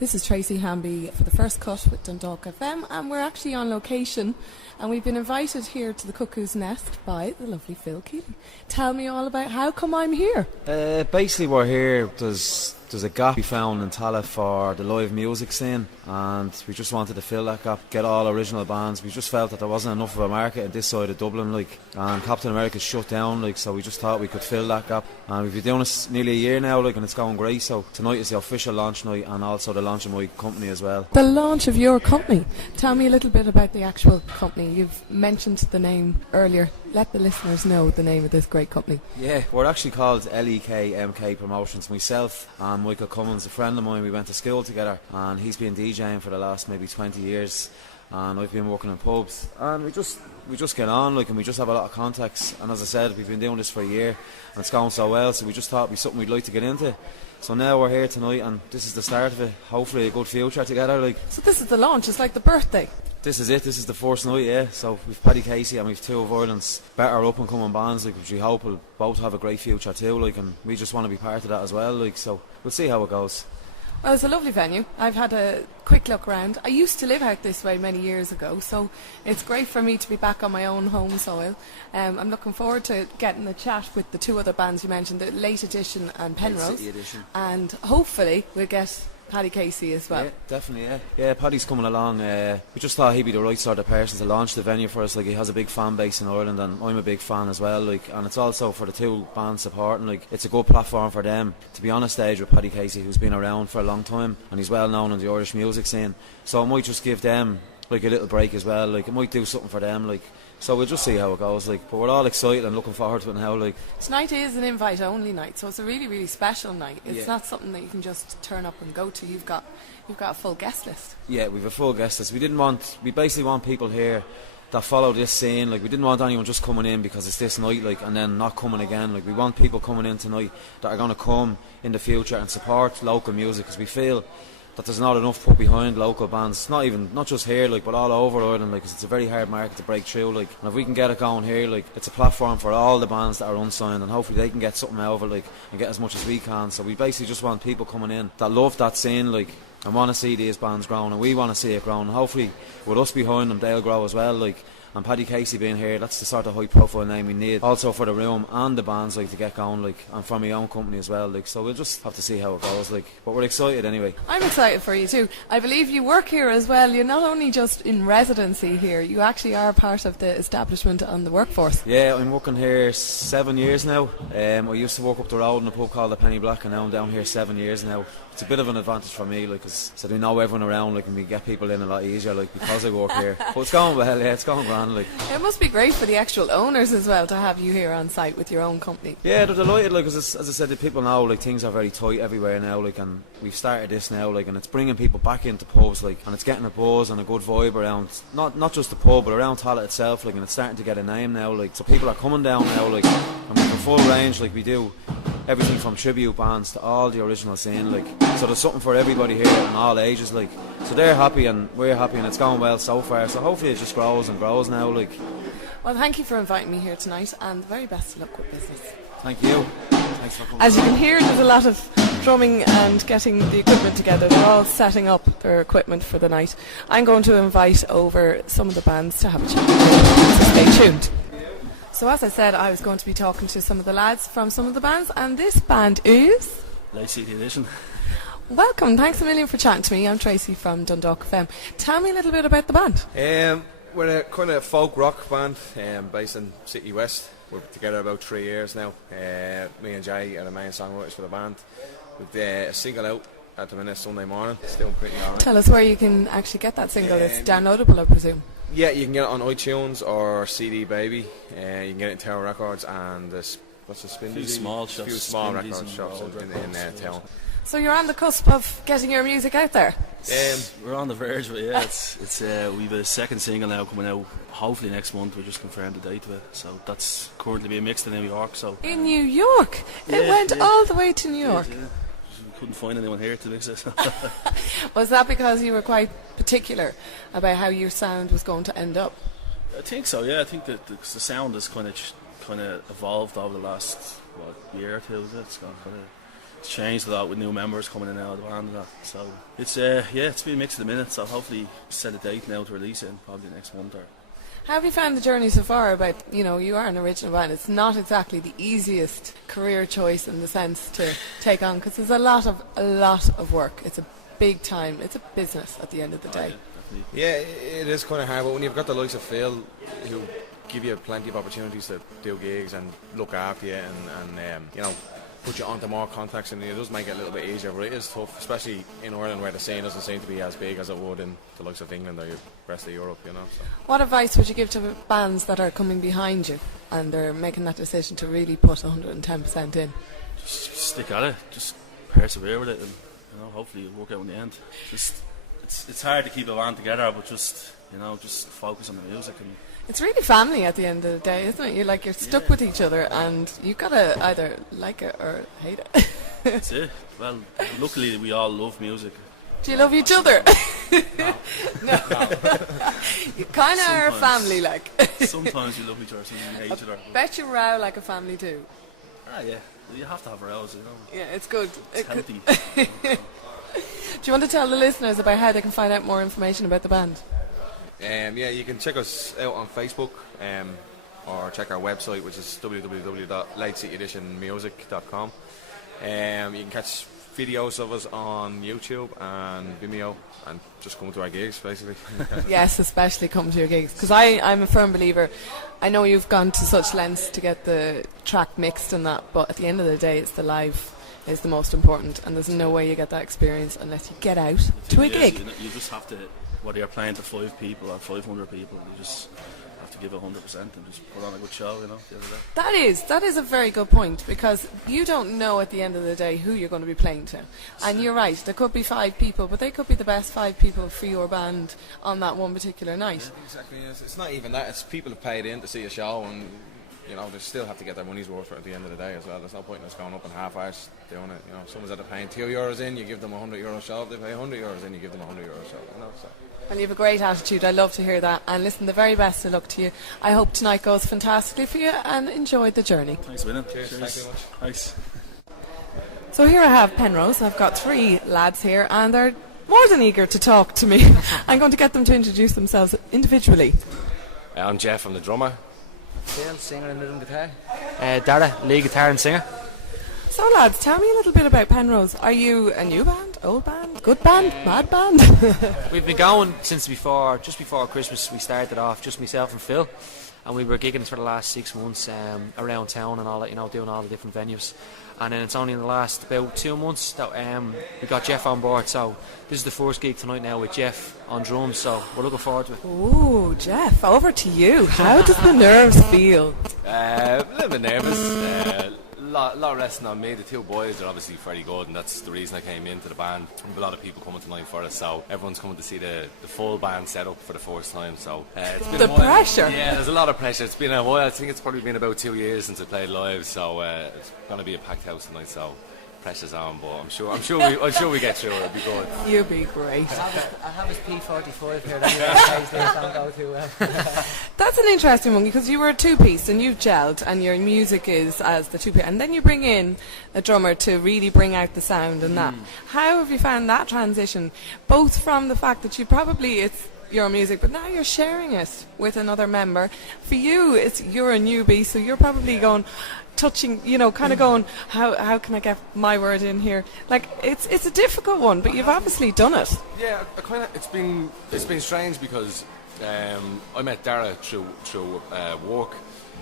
This is Tracy Hamby for the First Cut with Dundalk FM, and we're actually on location, and we've been invited here to the Cuckoo's Nest by the lovely Phil Kealy. Tell me all about how come I'm here. Basically we're here, there's a gap we found in Tallaght for the live music scene, and we just wanted to fill that gap, get all original bands. We just felt that there wasn't enough of a market in this side of Dublin, and Captain America's shut down, so we just thought we could fill that gap. And we've been doing this nearly a year now, and it's going great. So tonight is the official launch night, and also the launch of my company as well. The launch of your company. Tell me a little bit about the actual company. You've mentioned the name earlier. Let the listeners know the name of this great company. Yeah, we're actually called Lekmk Promotions. Myself and Michael Cummins, a friend of mine, we went to school together, and he's been DJing for the last maybe 20 years, and I've been working in pubs, and we just get on, and we just have a lot of contacts. And as I said, we've been doing this for a year, and it's going so well, so we just thought it'd be something we'd like to get into. So now we're here tonight, and this is the start of it. Hopefully a good future together. So this is the launch. It's like the birthday. This is it. This is the first night, yeah. So we've Paddy Casey and we've two of Ireland's better up and coming bands, which we hope will both have a great future too, and we just want to be part of that as well, so we'll see how it goes. Well, it's a lovely venue. I've had a quick look around. I used to live out this way many years ago, so it's great for me to be back on my own home soil. I'm looking forward to getting a chat with the two other bands you mentioned, the Late Edition and Penrose. Late City Edition. And hopefully we'll get Paddy Casey as well. Yeah, definitely, yeah. Paddy's coming along. We just thought he'd be the right sort of person to launch the venue for us. He has a big fan base in Ireland, and I'm a big fan as well. And it's also for the two bands supporting. It's a good platform for them to be on a stage with Paddy Casey, who's been around for a long time, and he's well known in the Irish music scene. So it might just give them a little break as well. It might do something for them. So we'll just see how it goes. But we're all excited and looking forward to it now. Tonight is an invite-only night, so it's a really, really special night. It's not something that you can just turn up and go to. You've got a full guest list. Yeah, we've a full guest list. We basically want people here that follow this scene. We didn't want anyone just coming in because it's this night, and then not coming again. We want people coming in tonight that are going to come in the future and support local music, because we feel that there's not enough put behind local bands, not just here, but all over Ireland, because it's a very hard market to break through, and if we can get it going here, it's a platform for all the bands that are unsigned, and hopefully they can get something out of it, and get as much as we can. So we basically just want people coming in that love that scene, and want to see these bands growing, and we want to see it growing, and hopefully with us behind them they'll grow as well, and Paddy Casey being here, that's the sort of high profile name we need also for the room and the bands to get going, and for my own company as well, so we'll just have to see how it goes, but we're excited anyway. I'm excited for you too. I believe you work here as well. You're not only just in residency here, you actually are part of the establishment and the workforce. Yeah, I'm working here 7 years now. I used to work up the road in a pub called the Penny Black, and now I'm down here 7 years now. It's a bit of an advantage for me, because so we know everyone around, and we get people in a lot easier, because I work here. But it's going well, yeah, it's going grand. It must be great for the actual owners as well to have you here on site with your own company. Yeah, they're delighted, because as I said, the people know, things are very tight everywhere now, and we've started this now, and it's bringing people back into pubs, and it's getting a buzz and a good vibe around, not just the pub, but around Tallaght itself, and it's starting to get a name now, so people are coming down now, and we have a full range, we do everything from tribute bands to all the original scene, so there's something for everybody here in all ages, so they're happy and we're happy, and it's going well so far, so hopefully it just grows and grows now. Well, thank you for inviting me here tonight, and the very best of luck with business. Thank you. Thanks for coming. As you can hear, there's a lot of drumming and getting the equipment together. They're all setting up their equipment for the night. I'm going to invite over some of the bands to have a chat, so stay tuned. So as I said, I was going to be talking to some of the lads from some of the bands, and this band is Late City Edition. Welcome, thanks a million for chatting to me. I'm Tracy from Dundalk FM. Tell me a little bit about the band. We're a kind of folk rock band based in City West. We're together about 3 years now. Me and Jay are the main songwriters for the band. With a single out at the minute, Sunday morning. It's doing pretty alright. Tell us where you can actually get that single. It's downloadable, I presume. Yeah, you can get it on iTunes or CD Baby. You can get it in Tower Records and what's the spin? A few small record shops in town. So you're on the cusp of getting your music out there. We're on the verge, but yeah, it's we've a second single now coming out. Hopefully next month. We just confirmed the date of it, so that's currently being mixed in New York. So in New York, it went all the way to New York. Yeah. We couldn't find anyone here to mix it. Was that because you were quite particular about how your sound was going to end up? I think so. Yeah, I think that the sound has kind of evolved over the last year or two. It's gone kind of changed a lot with new members coming in and out of the band and that. So it's it's been mixed at the minute. So hopefully set a date now to release it in probably next month or. How have you found the journey so far? About, you know, you are an original band. It's not exactly the easiest career choice in the sense to take on, because there's a lot of work. It's a big time. It's a business at the end of the day. Yeah, it is kind of hard. But when you've got the likes of Phil, who give you plenty of opportunities to do gigs and look after you and you know, put you onto more contacts, and it does make it a little bit easier, but it is tough, especially in Ireland where the scene doesn't seem to be as big as it would in the likes of England or the rest of Europe, you know. So. What advice would you give to bands that are coming behind you and they're making that decision to really put 110% in? Just stick at it, just persevere with it, and you know, hopefully it'll work out in the end. Just it's hard to keep a band together, but just, you know, just focus on the music. And it's really family at the end of the day, isn't it? You're stuck with each other, and you've got to either like it or hate it. That's it. Well, luckily we all love music. Do you love each other? No. You kind of are a family, like. Sometimes you love each other, sometimes you hate each other. Bet you row like a family too. Ah, yeah. You have to have rows, you know. Yeah, it's good. It's healthy. Do you want to tell the listeners about how they can find out more information about the band? Yeah, you can check us out on Facebook, or check our website, which is www.latecityeditionmusic.com. You can catch videos of us on YouTube and Vimeo, and just come to our gigs, basically. Yes, especially come to your gigs, because I'm a firm believer. I know you've gone to such lengths to get the track mixed and that, but at the end of the day, it's the live is the most important, and there's no way you get that experience unless you get out to a gig. You just have to, whether you're playing to 5 people or 500 people, you just have to give 100% and just put on a good show, you know. That is a very good point, because you don't know at the end of the day who you're going to be playing to. And you're right, there could be 5 people, but they could be the best 5 people for your band on that one particular night. Yeah, exactly. It's not even that, it's people have paid in to see a show, and you know, they still have to get their money's worth for it at the end of the day as well. There's no point in us going up in half-arse doing it. You know, someone's at paying €2 in, you give them €100 show. If they pay €100 in, you give them €100 show. You know, so. Well, you have a great attitude. I love to hear that. And listen, the very best of luck to you. I hope tonight goes fantastically for you, and enjoy the journey. Thanks, William. Cheers. Thanks very much. Thanks. So here I have Penrose. I've got 3 lads here, and they're more than eager to talk to me. I'm going to get them to introduce themselves individually. I'm Jeff, I'm the drummer. Phil, singer and rhythm guitar. Dara, lead guitar and singer. So lads, tell me a little bit about Penrose. Are you a new band, old band, good band, bad band? We've been going since just before Christmas. We started off, just myself and Phil, and we were gigging for the last 6 months around town and all that, you know, doing all the different venues. And then it's only in the last about 2 months that we got Jeff on board. So this is the first gig tonight now with Jeff on drums. So we're looking forward to it. Ooh, Jeff, over to you. How does the nerves feel? A little bit nervous. Lot resting on me. The 2 boys are obviously very good, and that's the reason I came into the band. We have a lot of people coming tonight for us, so everyone's coming to see the full band set up for the first time. So it's been the pressure. Yeah, there's a lot of pressure. It's been a while. I think it's probably been about 2 years since I played live, so it's going to be a packed house tonight. So pressure's on, but I'm sure we get through it. It'll be good. You'll be great. I have his P45 here that That's an interesting one, because you were a 2-piece and you've gelled, and your music is as the 2-piece, and then you bring in a drummer to really bring out the sound and that. How have you found that transition, both from the fact that it's your music, but now you're sharing it with another member? For you, you're a newbie, so you're probably touching, you know, kind of going, how can I get my word in here? Like, it's a difficult one, but you've obviously done it. Yeah, it's been strange, because I met Dara through work,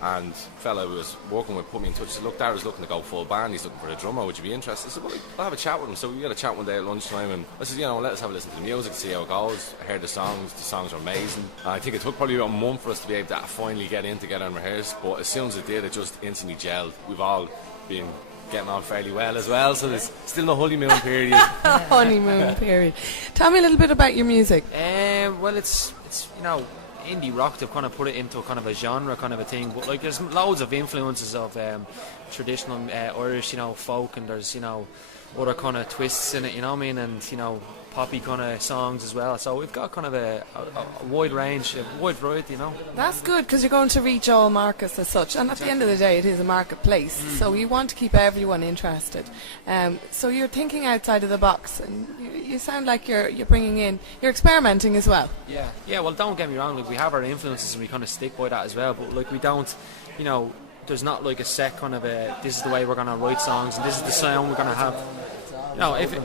and fella who was working with put me in touch. He said, look, Dara's looking to go full band, he's looking for a drummer, would you be interested? I said, well, I'll have a chat with him. So we had a chat one day at lunchtime, and I said, you know, let us have a listen to the music, see how it goes. I heard the songs were amazing. I think it took probably about a month for us to be able to finally get in together and rehearse, but as soon as it did, it just instantly gelled. We've all been getting on fairly well as well, so there's still no honeymoon period. Honeymoon period. Tell me a little bit about your music. Well, it's you know, indie rock. They've kind of put it into a kind of a genre kind of a thing, but like there's loads of influences of traditional Irish, you know, folk, and there's, you know, other kind of twists in it, you know what I mean, and poppy kind of songs as well. So we've got kind of a wide range, a wide variety, That's good, because you're going to reach all markets as such, and at the end of the day it is a marketplace, so you want to keep everyone interested. So you're thinking outside of the box, and you sound like you're you're experimenting as well. Yeah, well, don't get me wrong, like, we have our influences and we kind of stick by that as well, but like we don't, there's not like a set kind of this is the way we're going to write songs and this is the sound we're going to have. If it,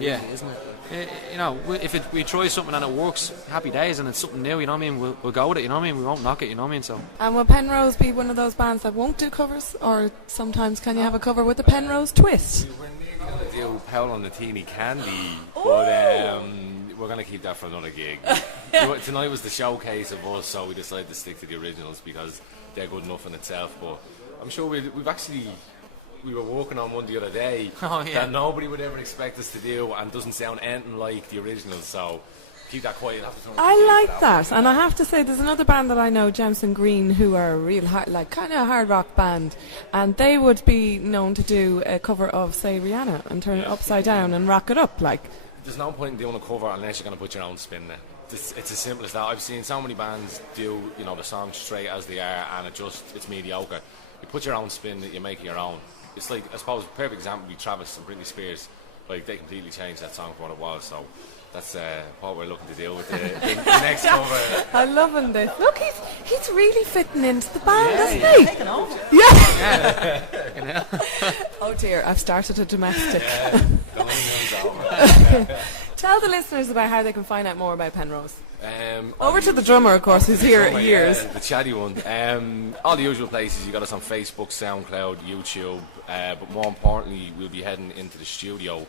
isn't it? If we try something and it works, happy days, and it's something new, you know what I mean, we'll go with it, you know what I mean, we won't knock it, you know what I mean, so. And will Penrose be one of those bands that won't do covers, or sometimes can you have a cover with the Penrose twist? We're nearly going to do Paolo and the Teeny Candy, but we're going to keep that for another gig. Tonight was the showcase of us, so we decided to stick to the originals because they're good enough in itself, but I'm sure we were working on one the other day that nobody would ever expect us to do and doesn't sound anything like the originals, so keep that quiet. I like that, and I have to say there's another band that I know, Jensen Green, who are a real kind of hard rock band, and they would be known to do a cover of, say, Rihanna and turn it upside down and rock it up. Like, there's no point in doing a cover unless you're going to put your own spin there. It's as simple as that. I've seen so many bands do the songs straight as they are, and it's mediocre. You put your own spin, that you make it your own. It's like, I suppose, a perfect example would be Travis and Britney Spears. Like, they completely changed that song from what it was, so that's what we're looking to do with the next cover. I'm loving this. Look, he's really fitting into the band, isn't he? Taking over. Yeah. Oh dear, I've started a domestic. Tell the listeners about how they can find out more about Penrose. Over to the drummer, of course, who's here at years. The chatty one. All the usual places. You got us on Facebook, SoundCloud, YouTube, but more importantly, we'll be heading into the studio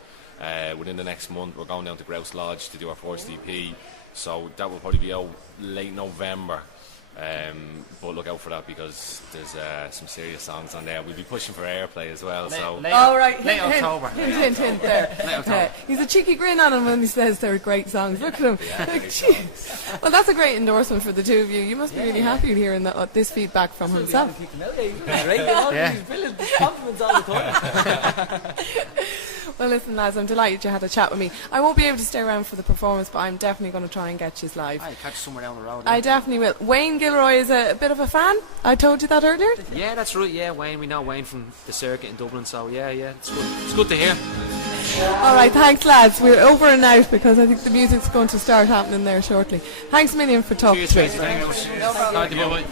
within the next month. We're going down to Grouse Lodge to do our first EP, so that will probably be out late November. But look out for that because there's some serious songs on there. We'll be pushing for airplay as well. Late October. Hint there. Late October. He's a cheeky grin on him when he says they're great songs. Look at him. Well, that's a great endorsement for the two of you. You must be really happy hearing this feedback from himself. Brilliant compliments all the time. Well, listen, lads, I'm delighted you had a chat with me. I won't be able to stay around for the performance, but I'm definitely going to try and get you live. I'll catch you somewhere down the road. I definitely will. Wayne Gilroy is a bit of a fan. I told you that earlier. Yeah, that's right. Yeah, Wayne. We know Wayne from the circuit in Dublin, so yeah, it's good. It's good to hear. All right, thanks, lads. We're over and out because I think the music's going to start happening there shortly. Thanks a million for talking to me. Thanks very much. No problem. Bye.